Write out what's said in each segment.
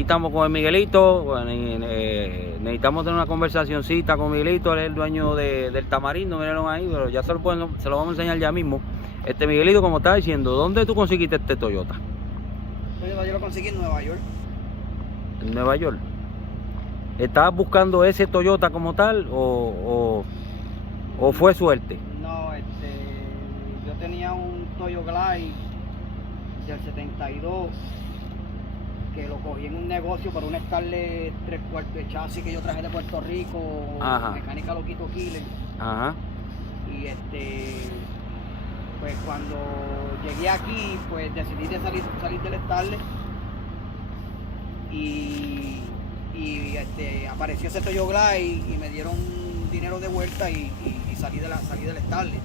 aquí estamos con el Miguelito. Bueno, necesitamos tener una conversacioncita con Miguelito. Él es el dueño del Tamarindo, mírenlo ahí, pero ya se lo vamos a enseñar ya mismo. Miguelito, como estaba diciendo, ¿dónde tú conseguiste este Toyota? Yo lo conseguí en Nueva York. En Nueva York. ¿Estabas buscando ese Toyota como tal o fue suerte? No, yo tenía un Toyota Glide del 72 que lo cogí en un negocio por un Starlet 3/4 de chasis que yo traje de Puerto Rico. Ajá. Mecánica Loquito Killer. Ajá. Y pues cuando llegué aquí, pues decidí de salir del Starlet y apareció ese Toyota Glide y me dieron dinero de vuelta y salí del Starlet.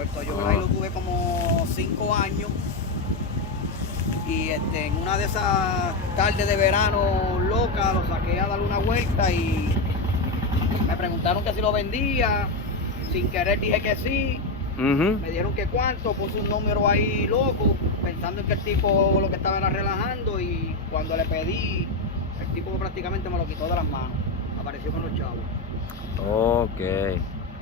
El Toyota Glide lo tuve como 5 años y en una de esas tardes de verano loca lo saqué a darle una vuelta y me preguntaron que si lo vendía. Sin querer dije que sí. Me dieron que cuánto, puse un número ahí loco, pensando en que el tipo lo que estaba era relajando, y cuando le pedí, el tipo prácticamente me lo quitó de las manos. Apareció con los chavos. Ok.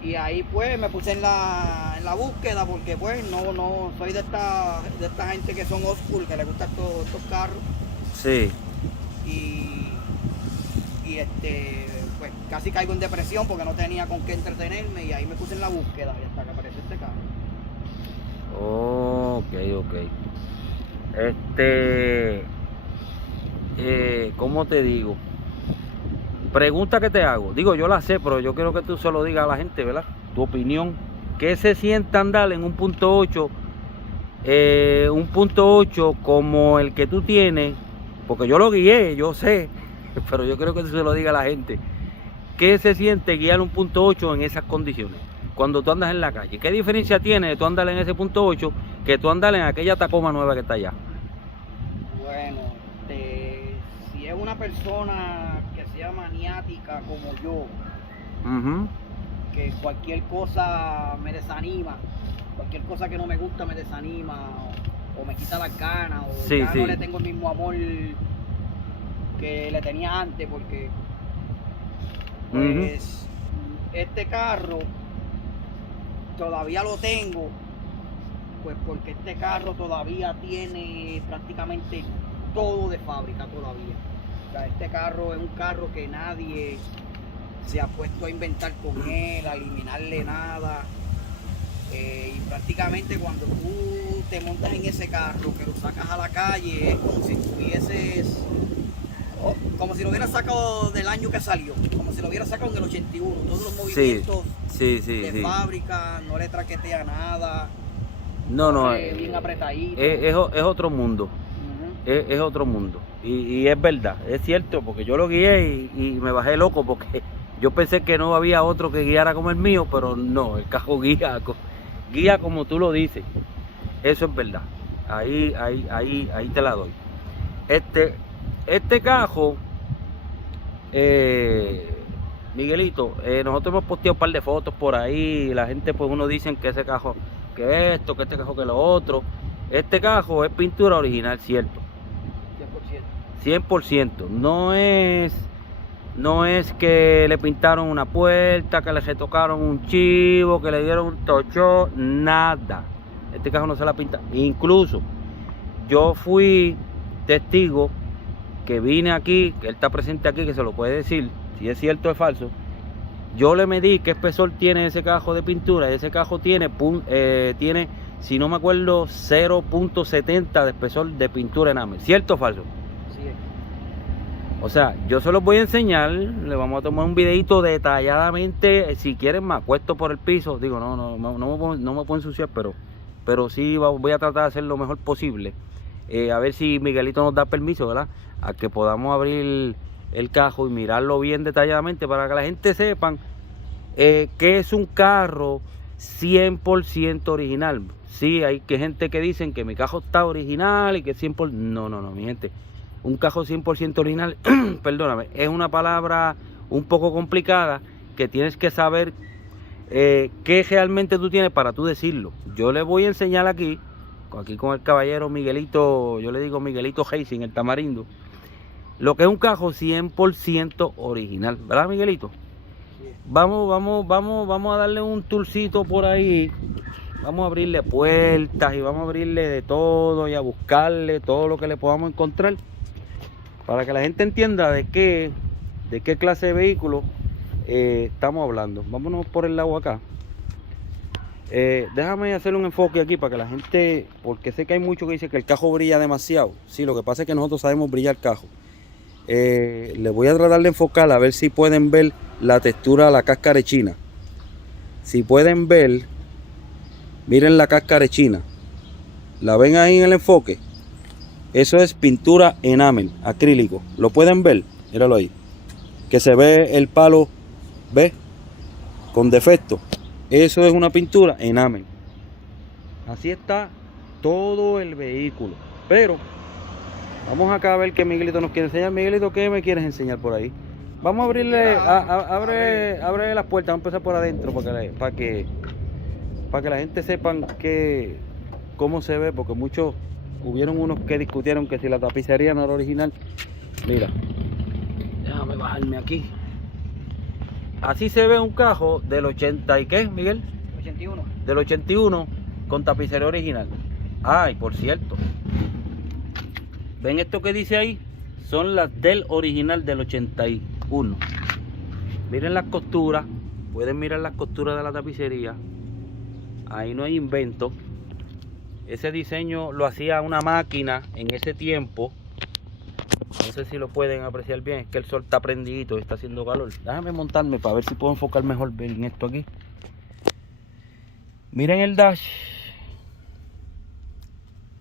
Y ahí pues me puse en la búsqueda, porque pues no soy de esta gente que son old school, que le gustan estos carros. Sí. Y pues casi caigo en depresión porque no tenía con qué entretenerme, y ahí me puse en la búsqueda y hasta que apareció este carro. Ok. ¿Cómo te digo? Pregunta que te hago. Digo, yo la sé, pero yo quiero que tú se lo digas a la gente, ¿verdad? Tu opinión. ¿Qué se siente andar en un punto 8? Un punto 8 como el que tú tienes, porque yo lo guié, yo sé, pero yo creo que tú se lo digas a la gente. ¿Qué se siente guiar un punto 8 en esas condiciones? Cuando tú andas en la calle, ¿qué diferencia tiene de tú andar en ese punto 8 que tú andar en aquella Tacoma nueva que está allá? Bueno, si es una persona que sea maniática como yo, que cualquier cosa me desanima, cualquier cosa que no me gusta me desanima, o me quita las ganas, o ya no le tengo el mismo amor que le tenía antes, porque pues este carro todavía lo tengo, pues porque este carro todavía tiene prácticamente todo de fábrica todavía. O sea, este carro es un carro que nadie se ha puesto a inventar con él, a eliminarle nada. Y prácticamente cuando tú te montas en ese carro, que lo sacas a la calle, es como si tuvieses, como si lo hubieras sacado del año que salió, como si lo hubieras sacado en el 81, todos los movimientos de fábrica, no le traquetea nada. No, bien apretadito. Es otro mundo. Es otro mundo. Y es verdad, es cierto, porque yo lo guié y me bajé loco porque yo pensé que no había otro que guiara como el mío, pero no, el carro guía como tú lo dices. Eso es verdad. Ahí te la doy. Este carro, Miguelito, nosotros hemos posteado un par de fotos por ahí. La gente, pues, uno dicen que ese carro, que esto, que este carro, que lo otro. Este carro es pintura original, cierto. 100%. No es que le pintaron una puerta, que le retocaron un chivo, que le dieron un tocho, nada. Este carro no se la pinta. Incluso yo fui testigo, que vine aquí, que él está presente aquí, que se lo puede decir, si es cierto o es falso. Yo le medí qué espesor tiene ese cajo de pintura, y ese cajo tiene, si no me acuerdo, 0.70 de espesor de pintura enamel. ¿Cierto o falso? Sí. O sea, yo se los voy a enseñar, le vamos a tomar un videito detalladamente. Si quieren me acuesto por el piso, digo, no me puedo ensuciar, pero sí voy a tratar de hacer lo mejor posible. A ver si Miguelito nos da permiso, ¿verdad? A que podamos abrir el cajo y mirarlo bien detalladamente para que la gente sepan que es un carro 100% original. Sí, hay gente que dicen que mi carro está original y que 100%... No, mi gente. Un carro 100% original, perdóname, es una palabra un poco complicada que tienes que saber qué realmente tú tienes para tú decirlo. Yo le voy a enseñar aquí con el caballero Miguelito, yo le digo Miguelito Racing, el Tamarindo. lo que es un carro 100% original, ¿verdad, Miguelito? Sí. Vamos a darle un tourcito por ahí. Vamos a abrirle puertas y vamos a abrirle de todo y a buscarle todo lo que le podamos encontrar para que la gente entienda de qué clase de vehículo estamos hablando. Vámonos por el lado acá. Déjame hacer un enfoque aquí para que la gente, porque sé que hay muchos que dicen que el cajo brilla demasiado. Sí, lo que pasa es que nosotros sabemos brillar el cajo. Les voy a tratar de enfocar a ver si pueden ver la textura de la cáscara china. Si pueden ver, miren la cáscara china. ¿La ven ahí en el enfoque? Eso es pintura enamel, acrílico. ¿Lo pueden ver? Míralo ahí. Que se ve el palo, ¿ves? Con defecto. Eso es una pintura enamel. Así está todo el vehículo. Pero vamos acá a ver qué Miguelito nos quiere enseñar. Miguelito, ¿qué me quieres enseñar por ahí? Vamos a abrirle, abre las puertas, vamos a empezar por adentro para que la gente sepan cómo se ve, porque muchos hubieron unos que discutieron que si la tapicería no era original. Mira, déjame bajarme aquí. Así se ve un cajo del 80 y ¿qué, Miguel? 81. Del 81 con tapicería original. Ay, por cierto, ¿ven esto que dice ahí? Son las del original del 81. Miren las costuras, pueden mirar las costuras de la tapicería. Ahí no hay invento. Ese diseño lo hacía una máquina en ese tiempo. No sé si lo pueden apreciar bien, es que el sol está prendidito y está haciendo calor. Déjame montarme para ver si puedo enfocar mejor en esto aquí. Miren el dash.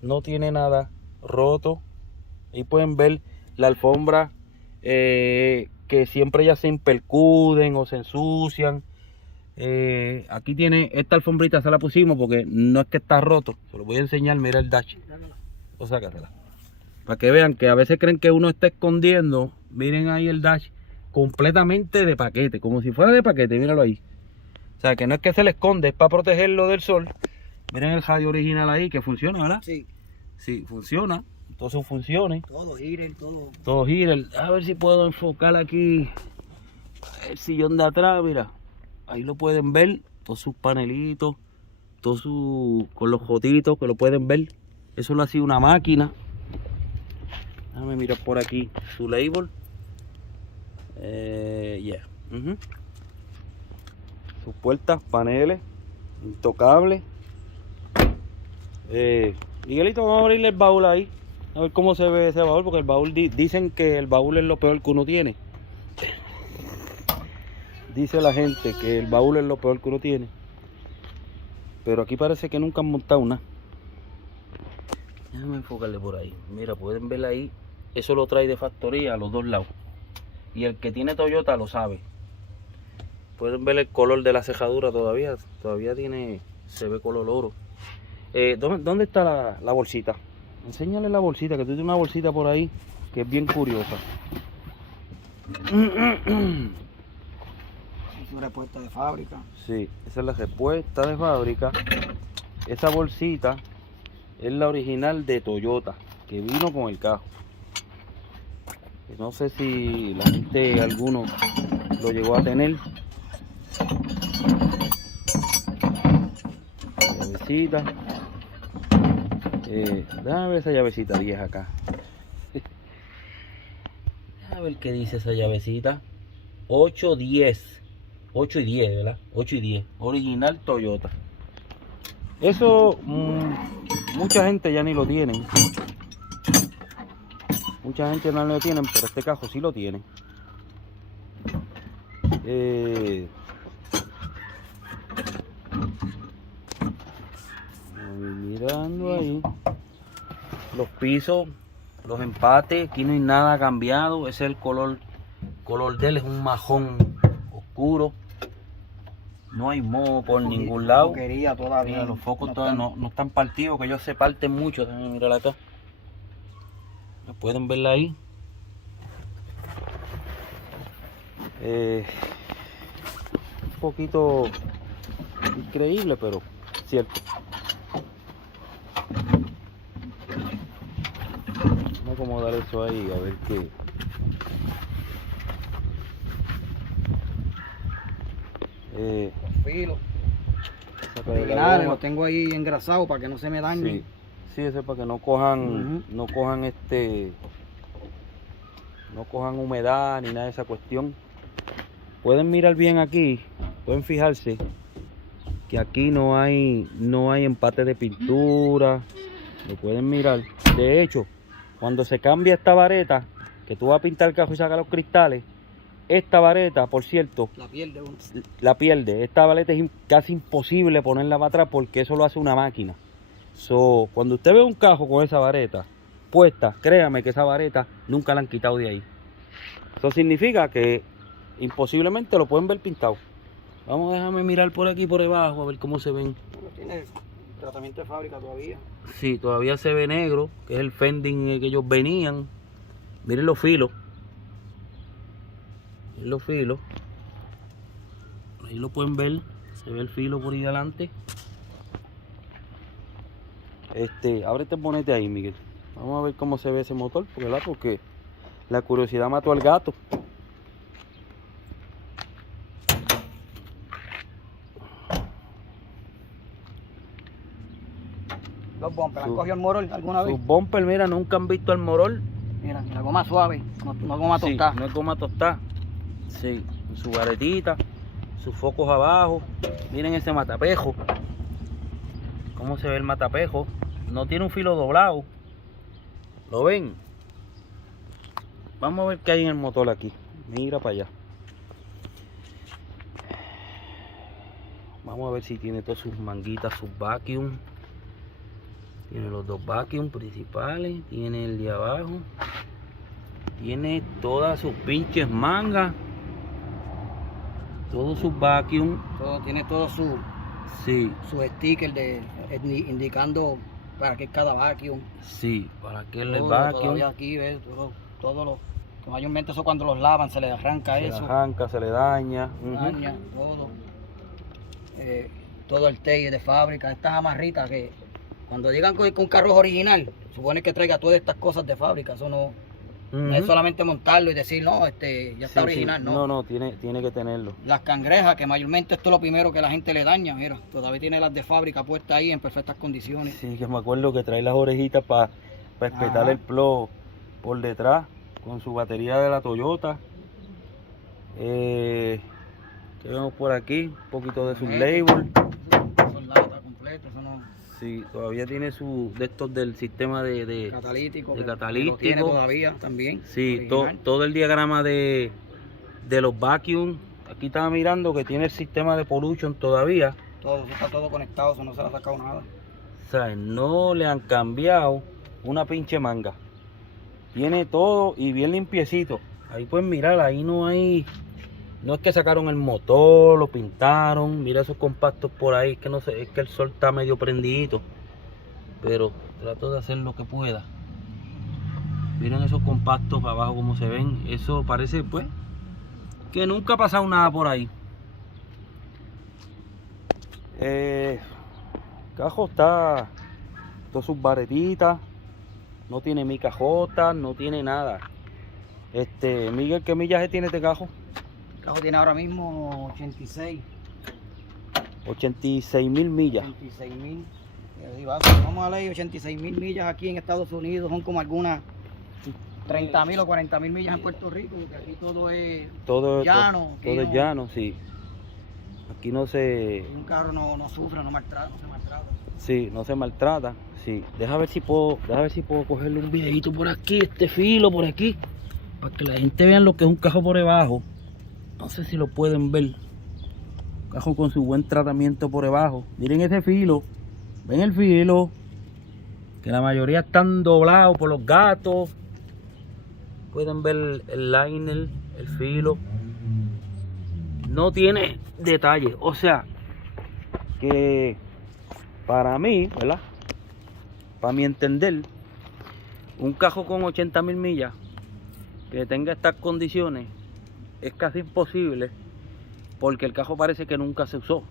No tiene nada roto. Ahí pueden ver la alfombra que siempre ya se impercuden o se ensucian. Aquí tiene esta alfombrita, se la pusimos porque no es que está roto. Se lo voy a enseñar, mira el dash. O sácatela. Para que vean que a veces creen que uno está escondiendo. Miren ahí el dash completamente de paquete, como si fuera de paquete, míralo ahí. O sea, que no es que se le esconde, es para protegerlo del sol. Miren el radio original ahí, que funciona, ¿verdad? Sí. Sí, funciona. Entonces funcione. Todo gira, todo. Todo gira. A ver si puedo enfocar aquí el sillón de atrás, mira. Ahí lo pueden ver, todos sus panelitos, con los jotitos que lo pueden ver. Eso lo hacía una máquina. Déjame mirar por aquí su label. Sus puertas, paneles, intocables. Miguelito, vamos a abrirle el baúl ahí. A ver cómo se ve ese baúl, porque el baúl, dicen que el baúl es lo peor que uno tiene. Dice la gente que el baúl es lo peor que uno tiene. Pero aquí parece que nunca han montado una. Déjame enfocarle por ahí. Mira, pueden ver ahí. Eso lo trae de factoría a los dos lados. Y el que tiene Toyota lo sabe. Pueden ver el color de la cejadura todavía. Todavía tiene, se ve color oro. ¿Dónde está la bolsita? Enséñale la bolsita, que tú tienes una bolsita por ahí que es bien curiosa. Es una respuesta de fábrica. Sí, esa es la respuesta de fábrica. Esa bolsita es la original de Toyota, que vino con el carro. No sé si la gente, alguno, lo llegó a tener. Llavecita. Déjame ver esa llavecita vieja acá. Déjame ver qué dice esa llavecita. 810. 8 y 10, ¿verdad? 8 y 10. Original Toyota. Eso mucha gente ya ni lo tienen. Mucha gente no lo tienen, pero este cajo sí lo tiene. Mirando ahí. Los pisos, los empates, aquí no hay nada cambiado. Ese es el color de él, es un majón oscuro. No hay moho por ningún lado. Todavía. Mira, los focos no están partidos, que ellos se parten mucho. Déjenme mirar acá. Pueden verla ahí. Un poquito increíble, pero cierto. Vamos a acomodar eso ahí, a ver qué. Los filos sacarle la originales, goma. los tengo ahí engrasados para que no se me dañen. Sí, sí, eso es para que no cojan, Ujú. no cojan humedad ni nada de esa cuestión. Pueden mirar bien aquí, pueden fijarse que aquí no hay empate de pintura, lo pueden mirar. De hecho, cuando se cambia esta vareta, que tú vas a pintar el carro y sacar los cristales, esta vareta, por cierto, La piel de uno. la pierde. Esta vareta es casi imposible ponerla para atrás porque eso lo hace una máquina. So, cuando usted ve un carro con esa vareta puesta, créame que esa vareta nunca la han quitado de ahí. Eso significa que imposiblemente lo pueden ver pintado. Vamos, déjame mirar por aquí por debajo a ver cómo se ven. No tiene tratamiento de fábrica todavía. Sí, todavía se ve negro, que es el fending que ellos venían. Miren los filos. Miren los filos. Ahí lo pueden ver. Se ve el filo por ahí adelante. Ábrete el bonete ahí, Miguel. Vamos a ver cómo se ve ese motor, porque la curiosidad mató al gato. Los bumpers, ¿han cogido el morol alguna vez? Sus bumpers, mira, nunca han visto el morol. Mira, la goma suave, no goma Sí, tostada. no es goma tostada. Sí, su varetita, sus focos abajo. Miren ese matapejo. ¿Cómo se ve el matapejo? No tiene un filo doblado. ¿Lo ven? Vamos a ver qué hay en el motor aquí. Mira para allá. Vamos a ver si tiene todas sus manguitas, sus vacuum. Tiene los dos vacuum principales. Tiene el de abajo. Tiene todas sus pinches mangas. Todos sus vacuum. Tiene todo su sticker indicando para qué es cada vacuum. Sí, para que el Todo, vacuum. todavía aquí ves todo lo que mayormente eso cuando los lavan se les arranca Se eso. le arranca, se le daña. Daña, todo. Todo el tail de fábrica, estas amarritas que cuando llegan con carros original, supone que traiga todas estas cosas de fábrica, eso no es solamente montarlo y decir, no, ya está original, no. No, tiene que tenerlo. Las cangrejas, que mayormente esto es lo primero que la gente le daña, mira, todavía tiene las de fábrica puestas ahí en perfectas condiciones. Sí, que me acuerdo que trae las orejitas para espetar Ajá. el plow por detrás con su batería de la Toyota. ¿Qué vemos por aquí? Un poquito de sus labels. Eso es lata completa, eso no Sí, todavía tiene su de estos del sistema de catalítico. de que catalítico. lo tiene todavía también. sí, original. todo el diagrama de los vacuum. Aquí estaba mirando que tiene el sistema de pollution todavía. Todo, eso está todo conectado, eso no se le ha sacado nada. O sea, no le han cambiado una pinche manga. Tiene todo y bien limpiecito. Ahí pueden mirar, ahí no hay... No es que sacaron el motor, lo pintaron. Mira esos compactos por ahí, que no sé, es que el sol está medio prendidito. Pero trato de hacer lo que pueda. Miren esos compactos para abajo como se ven. Eso parece, pues, que nunca ha pasado nada por ahí. El cajo está todas sus varetitas. No tiene micajota, no tiene nada. Miguel, ¿qué millaje tiene este cajo? El carro tiene ahora mismo 86. 86.000 millas. 86.000. Vamos a leer 86.000 millas aquí en Estados Unidos. Son como algunas 30.000 o 40.000 millas en Puerto Rico, porque aquí todo es llano. Todo es llano, sí. Aquí no se... Un carro no sufre, no se maltrata. Sí, no se maltrata. Sí. Deja ver si puedo cogerle un videito por aquí, este filo por aquí, para que la gente vea lo que es un cajo por debajo. No sé si lo pueden ver. Un cajo con su buen tratamiento por debajo. Miren ese filo. Ven el filo. Que la mayoría están doblados por los gatos. Pueden ver el liner, el filo. No tiene detalle. O sea, que para mí, ¿verdad? Para mi entender, un cajo con 80.000 millas que tenga estas condiciones es casi imposible, porque el cajo parece que nunca se usó.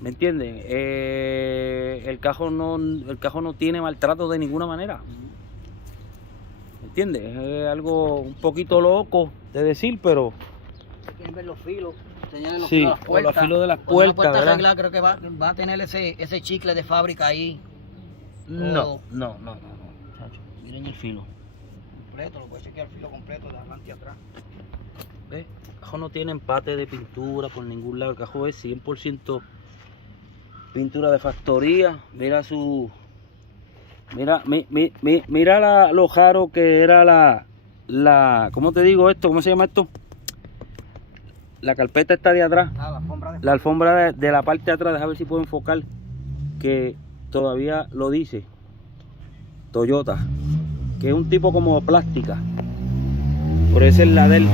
¿Me entienden? El cajo no tiene maltrato de ninguna manera. ¿entiendes? Es algo un poquito loco de decir, pero Quieren ver los filos, señalen los sí, filos de las o puertas. los filos de las Cuando una puertas, puerta ¿verdad? arreglada, creo que va a tener ese chicle de fábrica ahí. No, chacho, miren el filo. Completo, lo puedes chequear el filo completo de adelante y atrás. ¿Ves? El cajón no tiene empate de pintura por ningún lado. El cajón es 100% pintura de factoría. Mira su... Mira lo raro que era ¿cómo te digo esto? ¿Cómo se llama esto? La carpeta está de atrás. Ah, la alfombra de La alfombra de la parte de atrás, déjame ver si puedo enfocar, que todavía lo dice Toyota, que es un tipo como plástica, por eso es la del.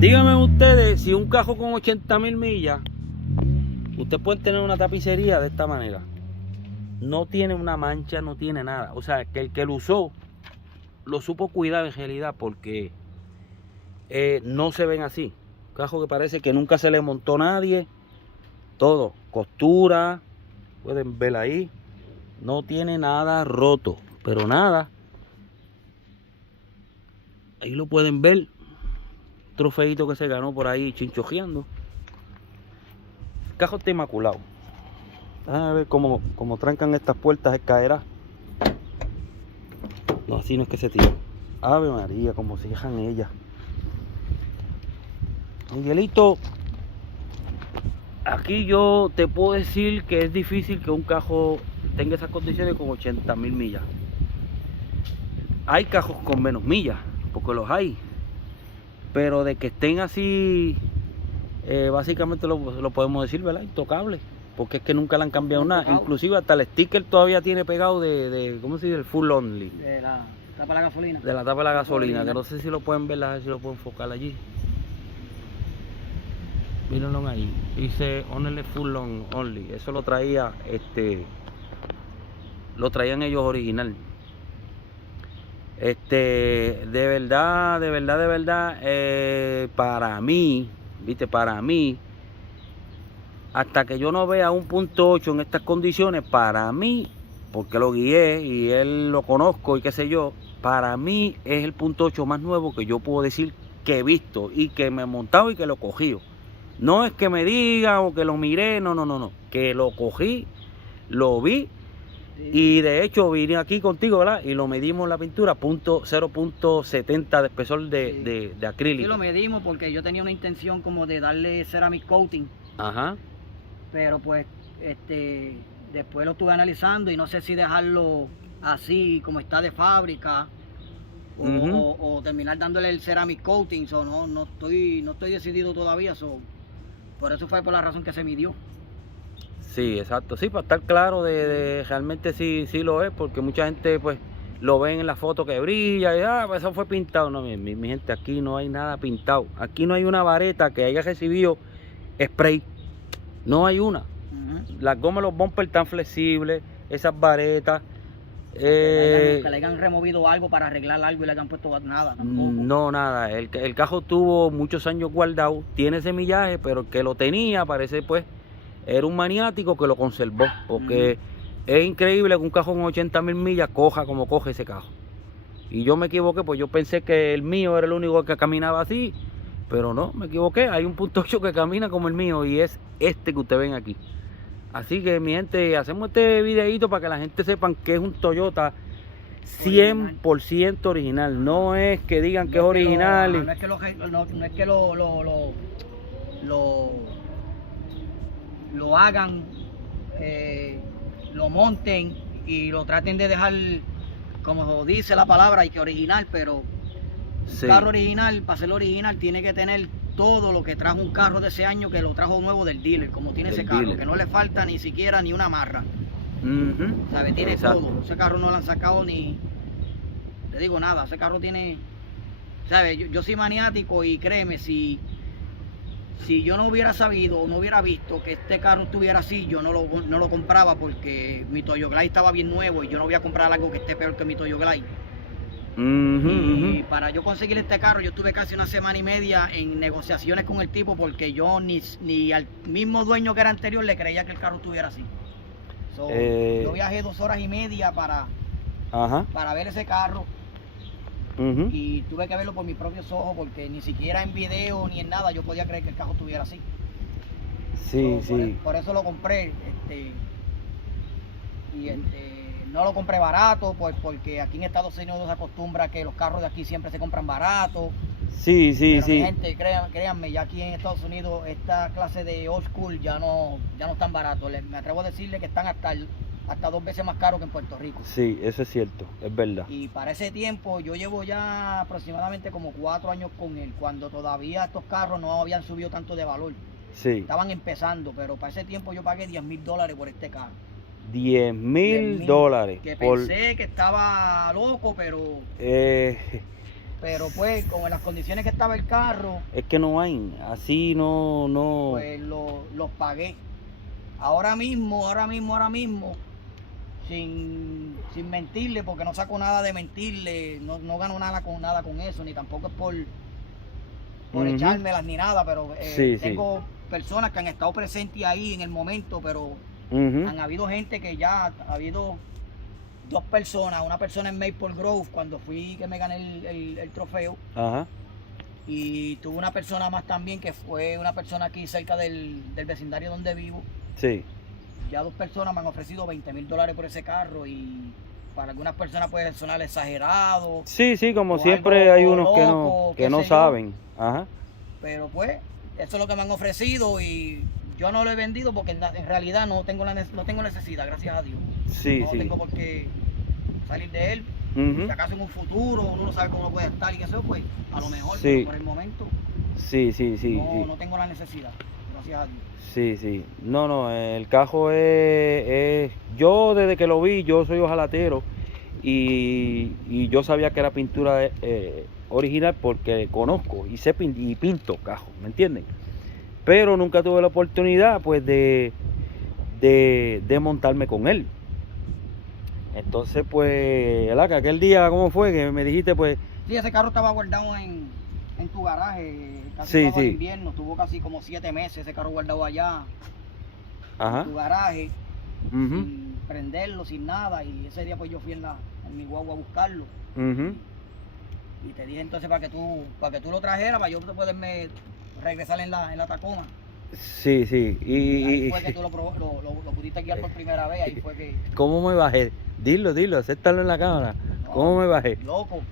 Díganme ustedes, si un cajón con 80.000 millas, ustedes pueden tener una tapicería de esta manera, no tiene una mancha, no tiene nada, o sea, que el que lo usó, lo supo cuidar en realidad, porque no se ven así. Cajo que parece que nunca se le montó nadie, todo, costura, pueden ver ahí, no tiene nada roto, pero nada, ahí lo pueden ver, trofeito que se ganó por ahí chinchojeando. El cajo está inmaculado. A ver cómo trancan estas puertas, caerá. No, así no es que se tira. Ave María, como se dejan ellas. Miguelito, aquí yo te puedo decir que es difícil que un cajo tenga esas condiciones con 80.000 millas. Hay cajos con menos millas, porque los hay, pero de que estén así, básicamente lo podemos decir, ¿verdad? Intocable, porque es que nunca le han cambiado nada. Inclusive hasta el sticker todavía tiene pegado de ¿cómo se dice? El full only. De la tapa de la gasolina. De la tapa de la gasolina, que no sé si lo pueden ver, a ver si lo puedo enfocar allí. Mírenlo ahí, dice only full only. Eso lo traía, lo traían ellos original. De verdad, para mí, viste, para mí, hasta que yo no vea un .8 en estas condiciones, para mí, porque lo guié y él lo conozco y qué sé yo, para mí es el .8 más nuevo que yo puedo decir que he visto y que me he montado y que lo cogí. No es que me digan o que lo miré, no, que lo cogí, lo vi. Sí. Y de hecho vine aquí contigo, ¿verdad? Y lo medimos la pintura, 0.70 de espesor de acrílico. Sí, lo medimos porque yo tenía una intención como de darle ceramic coating. Ajá. Pero pues, después lo estuve analizando y no sé si dejarlo así como está de fábrica o terminar dándole el ceramic coating. No estoy decidido todavía. Por eso fue por la razón que se midió. Sí, exacto, sí, para estar claro de realmente sí lo es, porque mucha gente pues lo ven en la foto que brilla y pues eso fue pintado. No, mi gente, aquí no hay nada pintado, aquí no hay una vareta que haya recibido spray, no hay una. Las gomas, los bumpers están flexibles, esas varetas. Que le hayan removido algo para arreglar algo y le hayan puesto nada tampoco. No, nada, el cajo tuvo muchos años guardado, tiene ese millaje, pero el que lo tenía parece pues era un maniático que lo conservó, porque es increíble que un cajón con 80.000 millas coja como coge ese cajo. Y yo me equivoqué, pues yo pensé que el mío era el único que caminaba así, pero no, me equivoqué. Hay un .8 que camina como el mío y es este que ustedes ven aquí. Así que mi gente, hacemos este videito para que la gente sepan que es un Toyota 100% original. No es que digan que es original. No es que lo hagan, lo monten y lo traten de dejar como dice la palabra, y que original, pero un carro original, para ser original, tiene que tener todo lo que trajo un carro de ese año, que lo trajo nuevo del dealer, como tiene ese carro, que no le falta ni siquiera ni una amarra. ¿Sabe? Tiene todo. Ese carro no lo han sacado ni, te digo nada, ese carro tiene, ¿sabe? Yo soy maniático y créeme, si yo no hubiera sabido o no hubiera visto que este carro estuviera así, yo no lo compraba, porque mi Toyo Glide estaba bien nuevo y yo no voy a comprar algo que esté peor que mi Toyo Glide. Y para yo conseguir este carro, yo estuve casi una semana y media en negociaciones con el tipo, porque yo ni al mismo dueño que era anterior le creía que el carro estuviera así. Yo viajé 2 horas y media para ver ese carro. Ujú. Y tuve que verlo por mis propios ojos porque ni siquiera en video ni en nada yo podía creer que el carro estuviera así. Sí, So, sí. por eso lo compré. No lo compré barato, pues porque aquí en Estados Unidos se acostumbra que los carros de aquí siempre se compran baratos. Sí, sí, Pero mi sí. gente, créanme, ya aquí en Estados Unidos esta clase de old school ya no están baratos. Me atrevo a decirle que están hasta 2 veces más caros que en Puerto Rico. Sí, eso es cierto, es verdad. Y para ese tiempo yo llevo ya aproximadamente como 4 años con él, cuando todavía estos carros no habían subido tanto de valor. Sí. Estaban empezando, pero para ese tiempo yo pagué $10,000 por este carro. $10,000 Que por... pensé que estaba loco, pero pues con las condiciones que estaba el carro, es que no hay, así no. pues los pagué. Ahora mismo, sin mentirle, porque no saco nada de mentirle, no gano nada con eso, ni tampoco es por Ujú. echármelas ni nada, pero Sí, tengo personas que han estado presentes ahí en el momento, pero Ujú. han habido gente que ya, ha habido 2 personas, una persona en Maple Grove cuando fui que me gané el trofeo, Ajá. y tuve una persona más también que fue una persona aquí cerca del vecindario donde vivo. Sí. Ya 2 personas me han ofrecido $20,000 por ese carro, y para algunas personas puede sonar exagerado, Sí, sí, como o siempre algo hay unos loco, que qué no sé yo. saben. Ajá. pero pues eso es lo que me han ofrecido y yo no lo he vendido porque en realidad no tengo necesidad, gracias a Dios. Sí, No sí. tengo por qué salir de él. Ujú. Si acaso en un futuro uno no sabe cómo puede estar y eso, pues a lo mejor, Sí. pero por el momento Sí, sí, sí, no, sí. no tengo la necesidad, gracias a Dios. Sí, sí. No, el cajo yo desde que lo vi, yo soy ojalatero y yo sabía que era pintura original porque conozco y sé y pinto cajos, ¿me entienden? Pero nunca tuve la oportunidad pues de montarme con él. Entonces pues, que aquel día, ¿cómo fue? Que me dijiste pues, Sí, ese carro estaba guardado en tu garaje, casi Sí, todo el sí. invierno, tuvo casi como 7 meses ese carro guardado allá ajá, en tu garaje, ujú, sin prenderlo, sin nada, y ese día pues yo fui en mi guagua a buscarlo. ujú. Y te dije entonces para que tú lo trajeras, para yo poderme regresar en la Tacoma. Sí, sí. Y ahí Y fue que tú lo pudiste guiar por primera vez, ahí fue que... ¿cómo me bajé? Dilo, acéptalo en la cámara. no, ¿Cómo me bajé? Loco.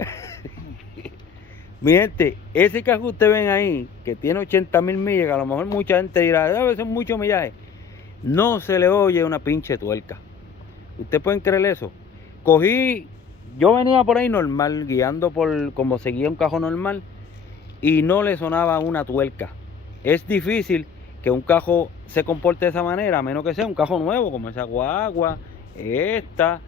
Mi gente, ese carro que ustedes ven ahí, que tiene 80,000 millas, que a lo mejor mucha gente dirá, a veces mucho millaje, no se le oye una pinche tuerca. ¿Ustedes pueden creer eso? Yo venía por ahí normal, guiando como seguía un cajón normal, y no le sonaba una tuerca. Es difícil que un cajo se comporte de esa manera, a menos que sea un cajo nuevo, como esa guagua, esta.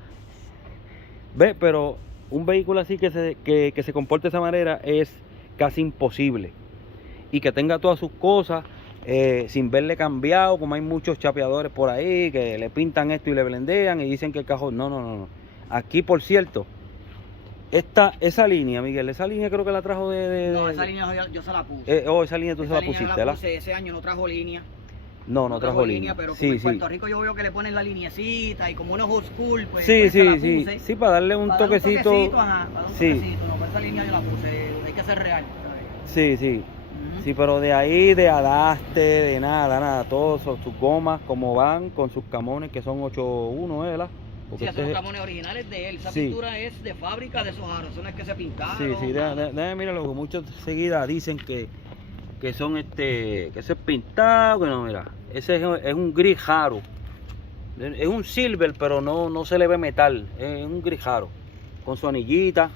Ve, pero un vehículo así que se comporte de esa manera es casi imposible. Y que tenga todas sus cosas sin verle cambiado, como hay muchos chapeadores por ahí que le pintan esto y le blendean y dicen que el cajón... No. Aquí, por cierto, esa línea, Miguel, esa línea creo que la trajo No, esa línea yo se la puse. esa línea tú se Esa la línea yo pusiste, la ¿verdad? puse, ese año no trajo línea. No trajo línea. Pero como Sí, en sí. Puerto Rico yo veo que le ponen la linecita y como uno es old school, pues, Sí, pues se la sí, puse. sí, para darle un Para darle toquecito. para dar un Sí. toquecito, no, pero esa línea yo la puse, hay que ser real, Sí, ¿sabes? sí. Ujú. Sí, pero de ahí, de adaste, de nada, todos sus gomas como van con sus camones que son 8.1, ¿verdad? Sí, Porque esos este- son camones originales de él, esa Sí. pintura es de fábrica de esos aros, eso no es que se pintaron. Sí, nada. mira, lo que muchos seguidas dicen que son que ese es pintado, que no, mira, ese es un gris jaro. Es un silver, pero no se le ve metal, es un gris jaro. Con su anillita,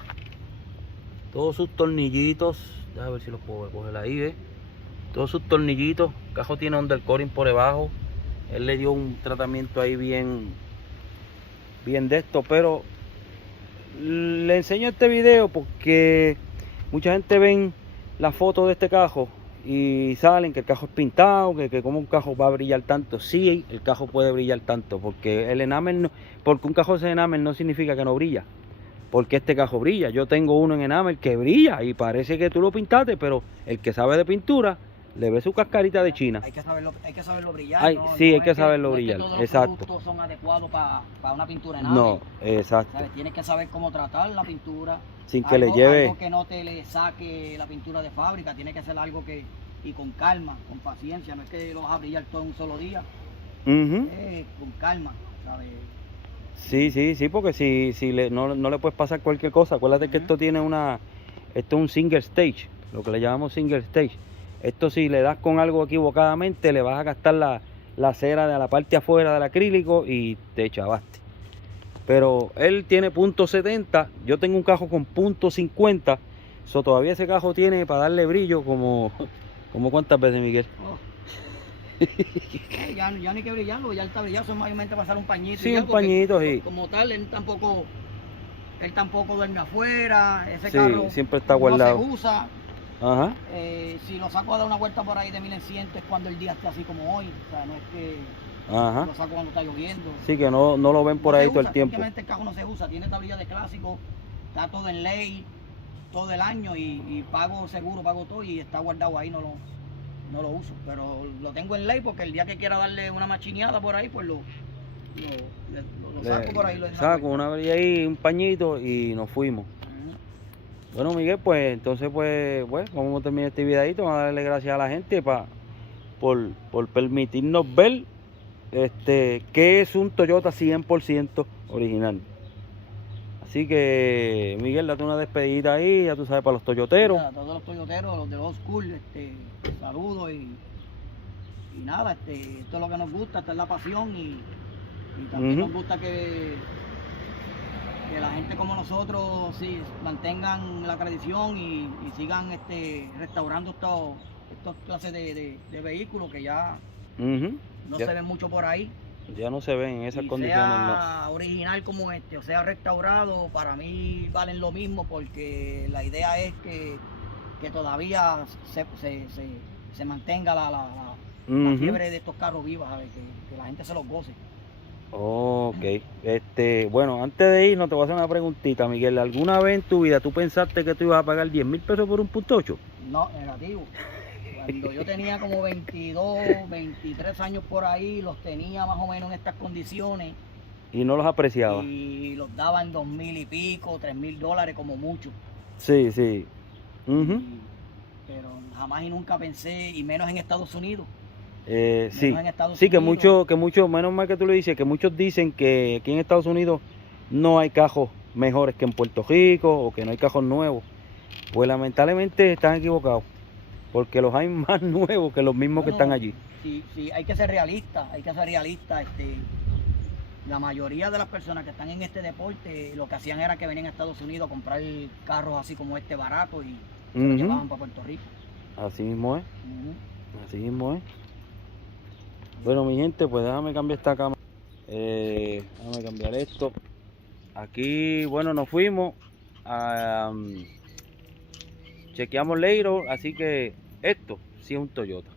todos sus tornillitos, déjame ver si los puedo coger ahí, ¿ves? Todos sus tornillitos, el cajo tiene undercoring por debajo. Él le dio un tratamiento ahí bien de esto, pero le enseño este video porque mucha gente ven la foto de este cajo y salen que el cajo es pintado, que como un cajo va a brillar tanto. Sí, el cajo puede brillar tanto, porque el enamel porque un cajo de enamel no significa que no brilla, porque este cajo brilla. Yo tengo uno en enamel que brilla y parece que tú lo pintaste, pero el que sabe de pintura Le ve su cascarita de China. Hay que saberlo brillar. Ay, ¿no? sí, No hay que es saberlo no es que brillar, todos los exacto. productos son adecuados para una pintura en arte. No, exacto. ¿Sabes? Tienes que saber cómo tratar la pintura. Sin que le lleve... Algo que no te le saque la pintura de fábrica. Tiene que ser algo que... Y con calma, con paciencia. No es que lo vas a brillar todo en un solo día. Con calma, ¿sabes? Sí, porque no le puedes pasar cualquier cosa. Acuérdate que esto tiene esto es un single stage, lo que le llamamos single stage. Esto si le das con algo equivocadamente, le vas a gastar la cera de la parte afuera del acrílico y te chavaste. Pero él tiene .70, yo tengo un cajo con .50, todavía ese cajo tiene para darle brillo como ¿cuántas veces, Miguel? Ya no hay que brillarlo, ya está brillado, mayormente pasar un pañito. Sí, un pañito, sí. Como tal, él tampoco duerme afuera, ese Sí, carro siempre está guardado. no se usa. Ajá. Si lo saco a dar una vuelta por ahí de 1100 es cuando el día esté así como hoy, o sea, no es que Ajá. lo saco cuando está lloviendo. Sí, que no lo ven por No ahí se todo usa, el tiempo. simplemente el carro no se usa, tiene tablilla de clásico, está todo en ley, todo el año y pago seguro, pago todo y está guardado ahí, no lo uso, pero lo tengo en ley porque el día que quiera darle una machineada por ahí, pues lo saco por ahí. Saco una vez ahí, un pañito y nos fuimos. Bueno, Miguel, pues entonces vamos a terminar este videito. Vamos a darle gracias a la gente por permitirnos ver qué es un Toyota 100% original. Así que, Miguel, date una despedida ahí, ya tú sabes, para los toyoteros. Mira, todos los toyoteros, los de old school, saludos y nada, esto es lo que nos gusta, esta es la pasión y también nos gusta que la gente como nosotros sí, mantengan la tradición y sigan restaurando estos clases de vehículos que ya no se ven mucho por ahí. Ya no se ven en esas condiciones. Sea original como o sea restaurado, para mí valen lo mismo porque la idea es que todavía se mantenga la fiebre de estos carros vivos, ¿sabes? Que la gente se los goce. Ok, bueno, antes de irnos te voy a hacer una preguntita, Miguel. ¿Alguna vez en tu vida tú pensaste que tú ibas a pagar 10,000 pesos por un .8? No, negativo. Cuando yo tenía como 22, 23 años por ahí, los tenía más o menos en estas condiciones. Y no los apreciaba. Y los daban 2,000 y pico, $3,000 como mucho. Sí. Pero jamás y nunca pensé, y menos en Estados Unidos. Sí, que muchos, menos mal que tú le dices, que muchos dicen que aquí en Estados Unidos no hay cajos mejores que en Puerto Rico o que no hay cajos nuevos. Pues lamentablemente están equivocados, porque los hay más nuevos que los mismos que están allí. Sí, hay que ser realistas, la mayoría de las personas que están en este deporte lo que hacían era que venían a Estados Unidos a comprar carros así como barato y se los llevaban para Puerto Rico. Así mismo es. Así mismo es. Bueno, mi gente, pues déjame cambiar esta cámara. Déjame cambiar esto. Aquí, bueno, nos fuimos. Chequeamos Leiro, así que esto sí es un Toyota.